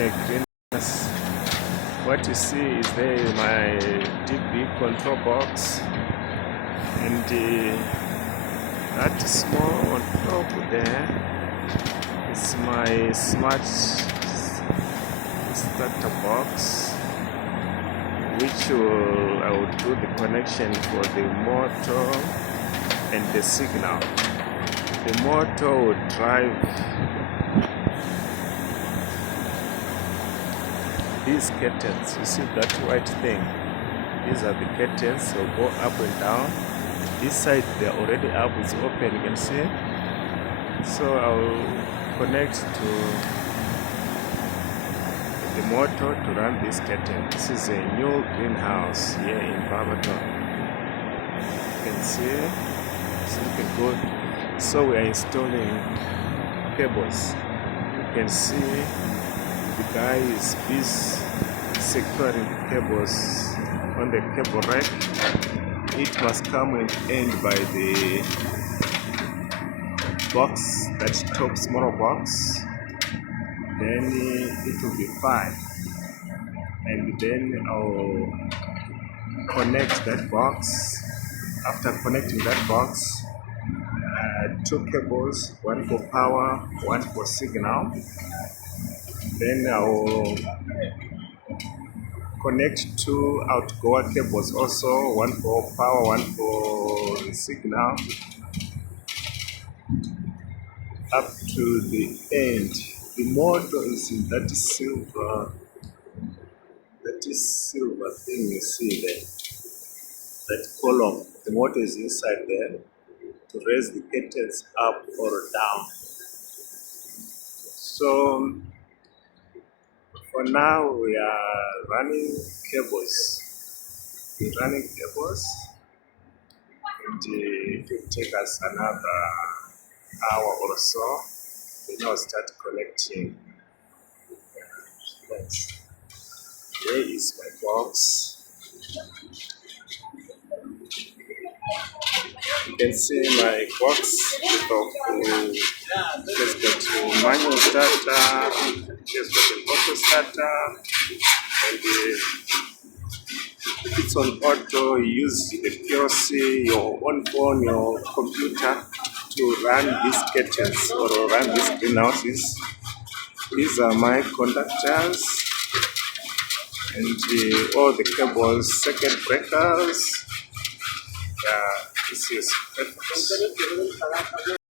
a greenhouse. What you see is there my DB control box, and that small on top there is my smart starter box, which I will do the connection for the motor and the signal. The motor will drive these curtains. You see that white thing? These are the curtains. They'll go up and down. This side they're already up, it's open, you can see. So I'll connect to the motor to run this curtain. This is a new greenhouse here in Barberton. You can see it's looking good. So we are installing cables. You can see the guy is busy securing the cables on the cable rack. It must come and end by the box, that top small box. Then it will be fine. And then I'll connect that box. After connecting that box, two cables, one for power, one for signal. Then I will connect two outgoing cables also, one for power, one for signal, up to the end. The motor is in that silver thing you see there, that column. The motor is inside there to raise the curtains up or down. So for now we are running cables. We're running cables, and it will take us another hour or so. Then I'll start connecting. Thanks. Here is my box. You can see my box with just got a manual starter, just got an auto starter, and if it's on auto, you use the PLC, your own phone, your computer to run these curtains or run these greenhouses. These are my conductors and all the cables, circuit breakers. This is perfect.